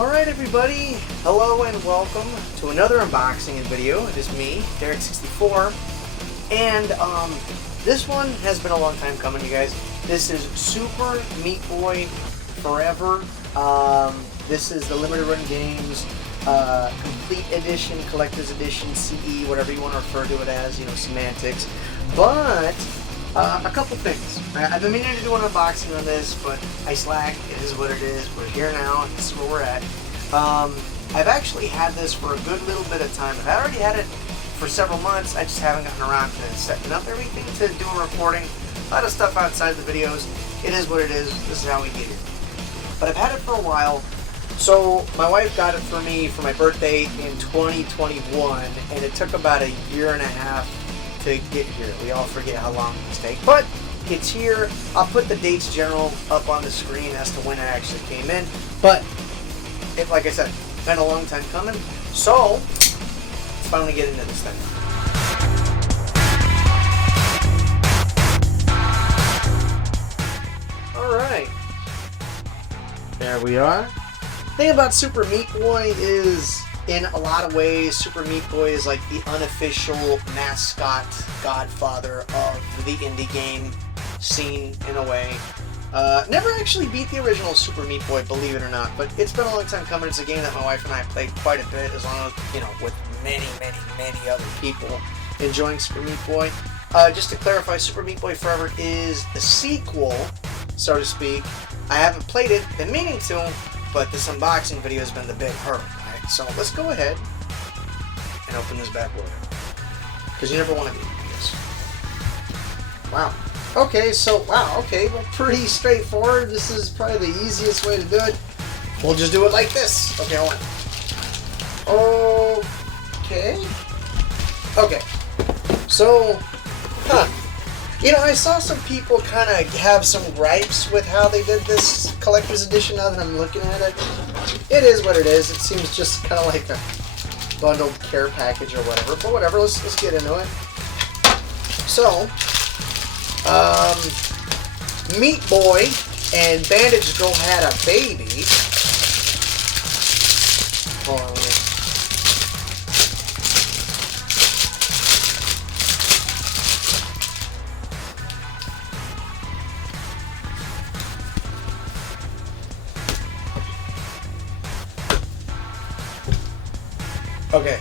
Alright everybody, hello and welcome to another unboxing video. It is me, Derik64, and this one has been a long time coming, you guys. This is Super Meat Boy Forever. This is the Limited Run Games Complete Edition, Collector's Edition, CE, whatever you want to refer to it as, you know, semantics. But a couple things. I've been meaning to do an unboxing on this, but I slack. It is what it is. We're here now. This is where we're at. I've actually had this for a good little bit of time. I've already had it for several months. I just haven't gotten around to setting up everything to do a recording. A lot of stuff outside the videos. It is what it is. This is how we get it. But I've had it for a while. So my wife got it for me for my birthday in 2021, and it took about a year and a half to get here. We all forget how long these take, but it's here. I'll put the dates general up on the screen as to when it actually came in, but like I said, it's been a long time coming, so let's finally get into this thing. Alright, there we are. The thing about Super Meat Boy is, in a lot of ways, Super Meat Boy is like the unofficial mascot godfather of the indie game scene, in a way. Never actually beat the original Super Meat Boy, believe it or not, but it's been a long time coming. It's a game that my wife and I played quite a bit, as long as, you know, with many other people enjoying Super Meat Boy. Just to clarify, Super Meat Boy Forever is the sequel, so to speak. I haven't played it, been meaning to, but this unboxing video has been the big hurdle. So let's go ahead and open this bad boy up, because you never want to do this. Wow. Okay, so, wow, okay, well, pretty straightforward. This is probably the easiest way to do it. We'll just do it like this. Okay, hold on. Okay. Okay. So, you know, I saw some people kind of have some gripes with how they did this collector's edition. Now that I'm looking at it, it is what it is. It seems just kind of like a bundled care package or whatever. But whatever, let's get into it. So, Meat Boy and Bandage Girl had a baby. Hold on, okay.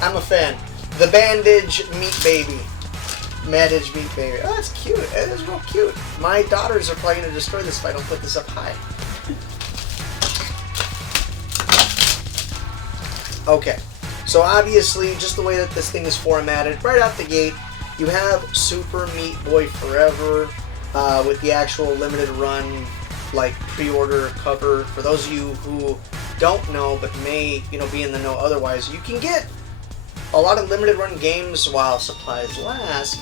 I'm a fan. The Bandage Meat Baby. Bandage Meat Baby. Oh, that's cute. It is real cute. My daughters are probably going to destroy this if I don't put this up high. Okay. So obviously, just the way that this thing is formatted, right out the gate, you have Super Meat Boy Forever with the actual limited run, like, pre-order cover. For those of you who don't know but may, you know, be in the know otherwise, you can get a lot of limited run games while supplies last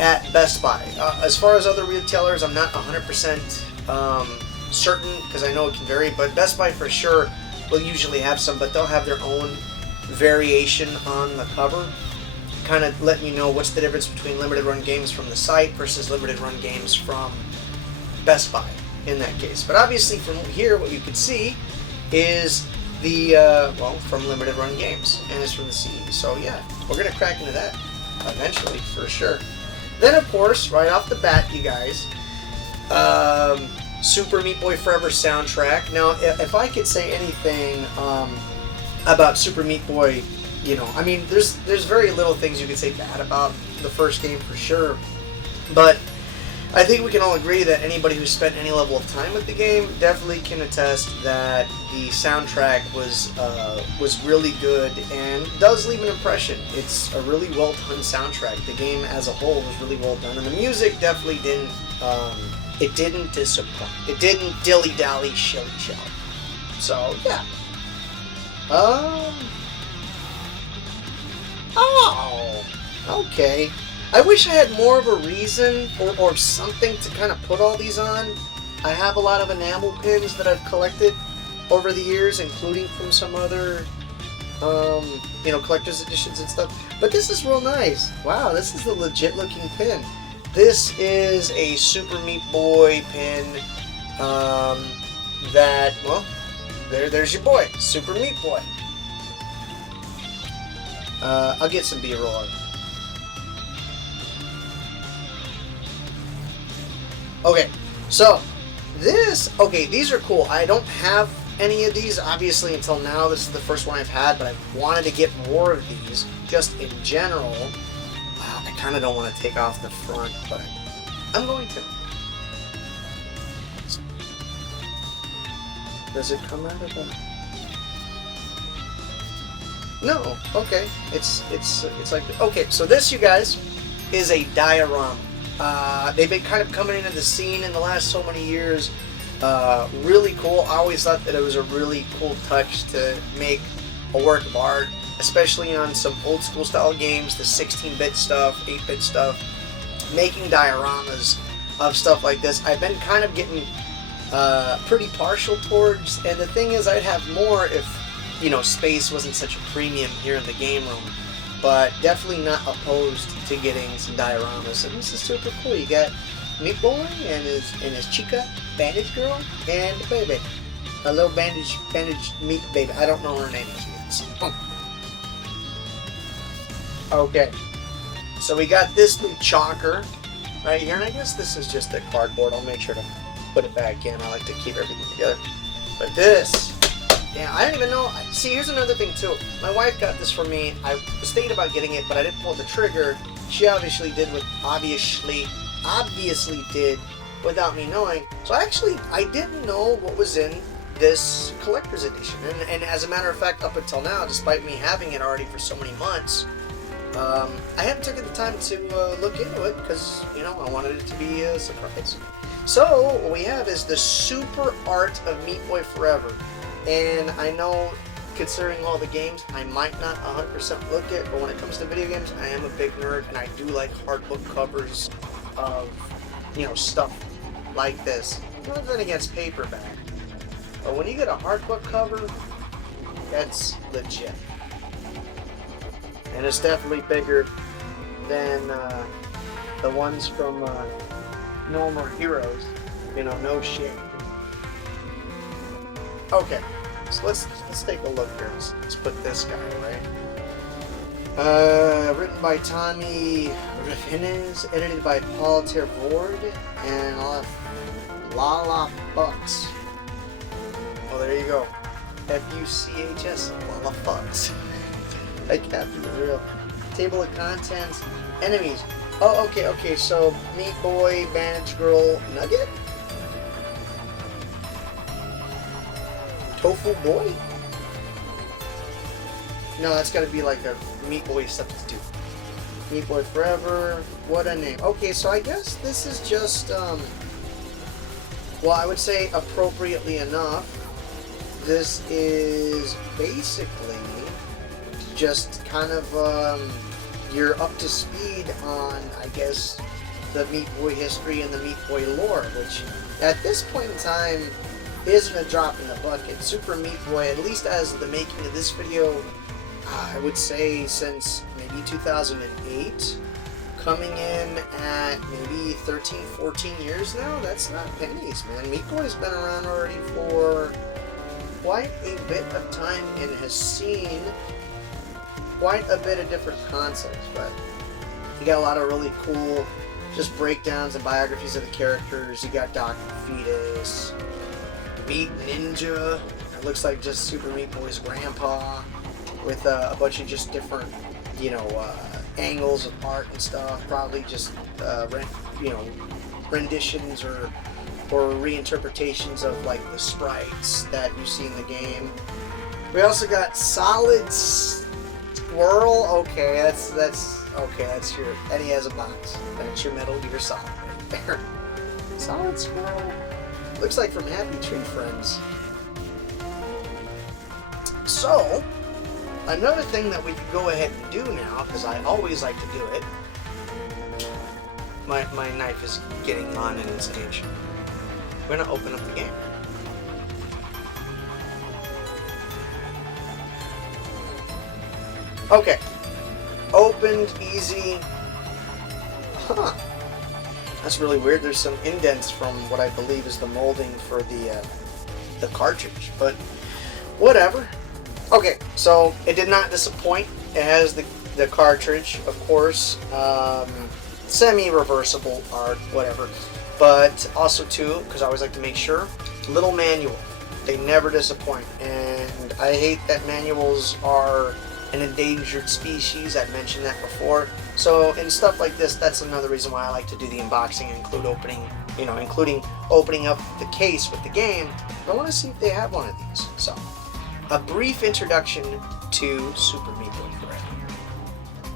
at Best Buy. As far as other retailers, I'm not 100% certain, because I know it can vary, but Best Buy for sure will usually have some, but they'll have their own variation on the cover, kind of letting you know what's the difference between limited run games from the site versus limited run games from Best Buy in that case. But obviously from here, what you can see is the, well, from Limited Run Games, and it's from the CE. So yeah, we're going to crack into that eventually, for sure. Then, of course, right off the bat, you guys, Super Meat Boy Forever soundtrack. Now, if I could say anything about Super Meat Boy, you know, I mean, there's very little things you could say bad about the first game, for sure, but I think we can all agree that anybody who's spent any level of time with the game definitely can attest that the soundtrack was really good and does leave an impression. It's a really well done soundtrack. The game as a whole was really well done, and the music definitely didn't it didn't disappoint. It didn't dilly dally shilly shally. So yeah. Oh, okay. I wish I had more of a reason or something to kind of put all these on. I have a lot of enamel pins that I've collected over the years, including from some other, you know, collector's editions and stuff. But this is real nice. Wow, this is a legit looking pin. This is a Super Meat Boy pin that, well, there's your boy, Super Meat Boy. I'll get some B-roll on. Okay, so these are cool. I don't have any of these, obviously, until now. This is the first one I've had, but I wanted to get more of these, just in general. I kind of don't want to take off the front, but I'm going to. Does it come out of the... No, okay. It's like... Okay, so this, you guys, is a diorama. They've been kind of coming into the scene in the last so many years. Really cool. I always thought that it was a really cool touch to make a work of art, especially on some old school style games, the 16-bit stuff, 8-bit stuff, making dioramas of stuff like this. I've been kind of getting pretty partial towards, and the thing is, I'd have more if, you know, space wasn't such a premium here in the game room, but definitely not opposed to getting some dioramas. And this is super cool. You got Meat Boy and his chica, bandage girl, and baby, a little bandage meat baby. I don't know her name is. Okay, so we got this new chonker right here, and I guess this is just a cardboard. I'll make sure to put it back in. I like to keep everything together. But this, yeah, I didn't even know. See, here's another thing too. My wife got this for me. I was thinking about getting it, but I didn't pull the trigger. She obviously did without me knowing. So I didn't know what was in this collector's edition. And as a matter of fact, up until now, despite me having it already for so many months, I haven't taken the time to look into it because, you know, I wanted it to be a surprise. So what we have is the Super Art of Meat Boy Forever. And I know, considering all the games, I might not 100% look it, but when it comes to video games, I am a big nerd, and I do like hard book covers of, you know, stuff like this. Nothing against paperback, but when you get a hard book cover, that's legit. And it's definitely bigger than the ones from No More Heroes. You know, no shit. Okay, so let's take a look here. Let's put this guy away. Written by Tommy Refines, edited by Paul Tervord, and I'll have Lala Bucks. Oh, there you go. F-U-C-H-S, Lala Bucks. I can't be real. Table of contents, enemies. Oh, okay, so Meat Boy, Bandage Girl, Nugget? Tofu Boy? No, that's gotta be like a Meat Boy substitute. Meat Boy Forever, what a name. Okay, so I guess this is just, well, I would say appropriately enough, this is basically just kind of, you're up to speed on, I guess, the Meat Boy history and the Meat Boy lore, which at this point in time isn't a drop in the bucket. Super Meat Boy, at least as the making of this video, I would say since maybe 2008, coming in at maybe 13, 14 years now. That's not pennies, man. Meat Boy's been around already for quite a bit of time and has seen quite a bit of different concepts, but you got a lot of really cool just breakdowns and biographies of the characters. You got Dr. Fetus, Meat Ninja, it looks like just Super Meat Boy's grandpa, with a bunch of just different, you know, angles of art and stuff, probably just, you know, renditions or reinterpretations of like the sprites that you see in the game. We also got Solid Squirrel. Okay, that's your, and he has a box. That's your Metal Gear Solid right there. Solid Squirrel. Looks like from Happy Tree Friends. So, another thing that we could go ahead and do now, because I always like to do it. My knife is getting on in its inch. We're gonna open up the game. Okay. Opened, easy. Huh. That's really weird. There's some indents from what I believe is the molding for the cartridge. But whatever. Okay, so it did not disappoint. It has the cartridge, of course, semi-reversible art, whatever. But also too, because I always like to make sure, little manual. They never disappoint, and I hate that manuals are an endangered species. I've mentioned that before. So in stuff like this, that's another reason why I like to do the unboxing and including opening up the case with the game. I want to see if they have one of these. So, a brief introduction to Super Meat Boy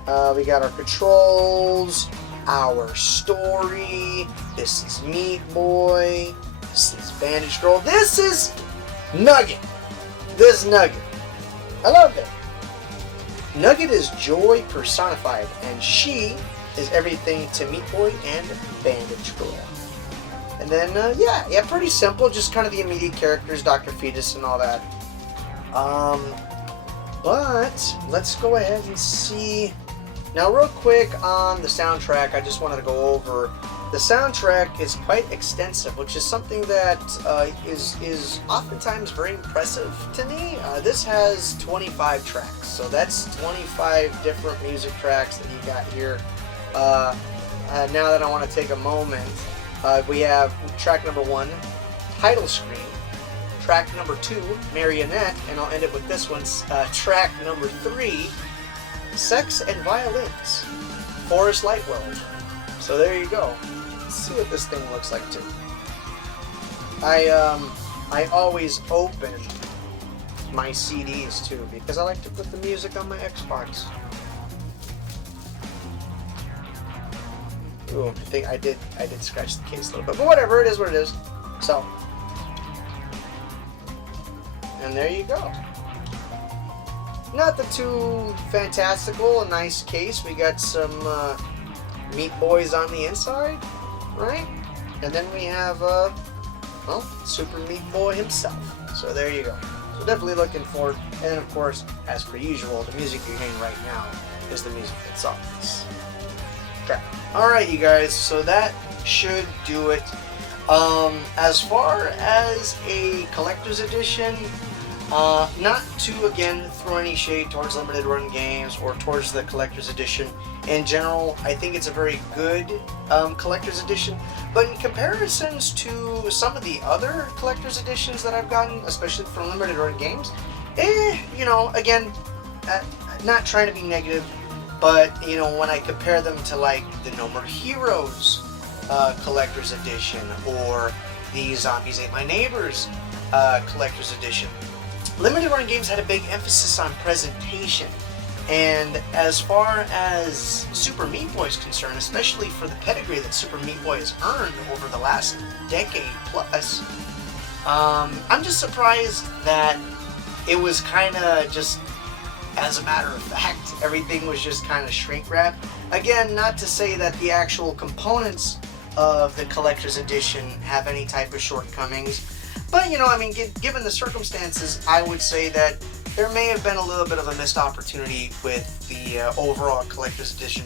Forever. We got our controls, our story. This is Meat Boy. This is Bandage Girl. This is Nugget. This Nugget. I love it. Nugget is joy personified, and she is everything to Meat Boy and Bandage Girl. And then, yeah, pretty simple. Just kind of the immediate characters, Dr. Fetus and all that. But let's go ahead and see. Now, real quick on the soundtrack, I just wanted to go over. The soundtrack is quite extensive, which is something that is oftentimes very impressive to me. This has 25 tracks, so that's 25 different music tracks that you got here. Now that I want to take a moment, we have track number 1, title screen. Track number 2, Marionette, and I'll end it with this one. Track number 3, Sex and Violins, Forest Light World. So there you go. Let's see what this thing looks like too. I always open my CDs too because I like to put the music on my Xbox. Ooh, I think I did scratch the case a little bit, but whatever, it is what it is. So, and there you go. Nothing too fantastical. A nice case. We got some Meat Boys on the inside, right? And then we have, well, Super Meat Boy himself. So there you go. So definitely looking forward. And of course, as per usual, the music you're hearing right now is the music that's on this track. Alright, you guys. So that should do it. As far as a collector's edition, not to, again, throw any shade towards limited run games or towards the collector's edition. In general, I think it's a very good collector's edition, but in comparisons to some of the other collector's editions that I've gotten, especially from limited run games, again, not trying to be negative, but, when I compare them to, like, the No More Heroes collector's edition or the Zombies Ate My Neighbors collector's edition, limited run games had a big emphasis on presentation, and as far as Super Meat Boy is concerned, especially for the pedigree that Super Meat Boy has earned over the last decade plus, I'm just surprised that it was kind of just, as a matter of fact, everything was just kind of shrink wrapped. Again, not to say that the actual components of the collector's edition have any type of shortcomings, but, given the circumstances, I would say that there may have been a little bit of a missed opportunity with the overall collector's edition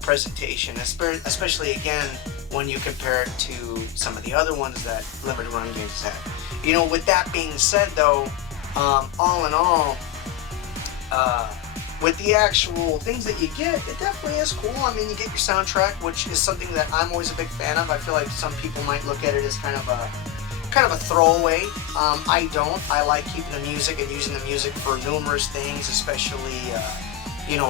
presentation, especially, again, when you compare it to some of the other ones that limited run games have. With that being said, though, all in all, with the actual things that you get, it definitely is cool. You get your soundtrack, which is something that I'm always a big fan of. I feel like some people might look at it as kind of a throwaway. I don't. I like keeping the music and using the music for numerous things, especially,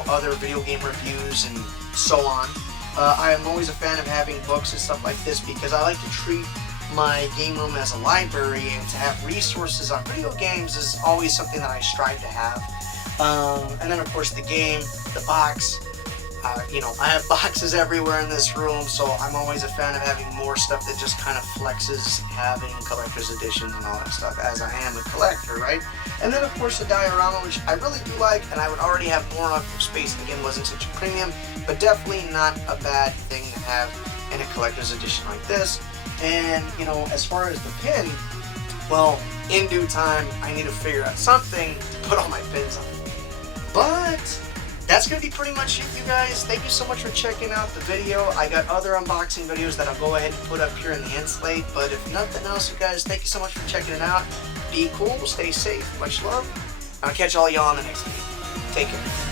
other video game reviews and so on. I am always a fan of having books and stuff like this because I like to treat my game room as a library, and to have resources on video games is always something that I strive to have. And then, of course, the game, the box. I have boxes everywhere in this room, so I'm always a fan of having more stuff that just kind of flexes having collector's editions and all that stuff, as I am a collector, right? And then, of course, the diorama, which I really do like, and I would already have more of space, again, wasn't such a premium, but definitely not a bad thing to have in a collector's edition like this. And, as far as the pin, well, in due time, I need to figure out something to put all my pins on. But that's going to be pretty much it, you guys. Thank you so much for checking out the video. I got other unboxing videos that I'll go ahead and put up here in the end slate. But if nothing else, you guys, thank you so much for checking it out. be cool, stay safe, much love. I'll catch all y'all on the next video. Take care.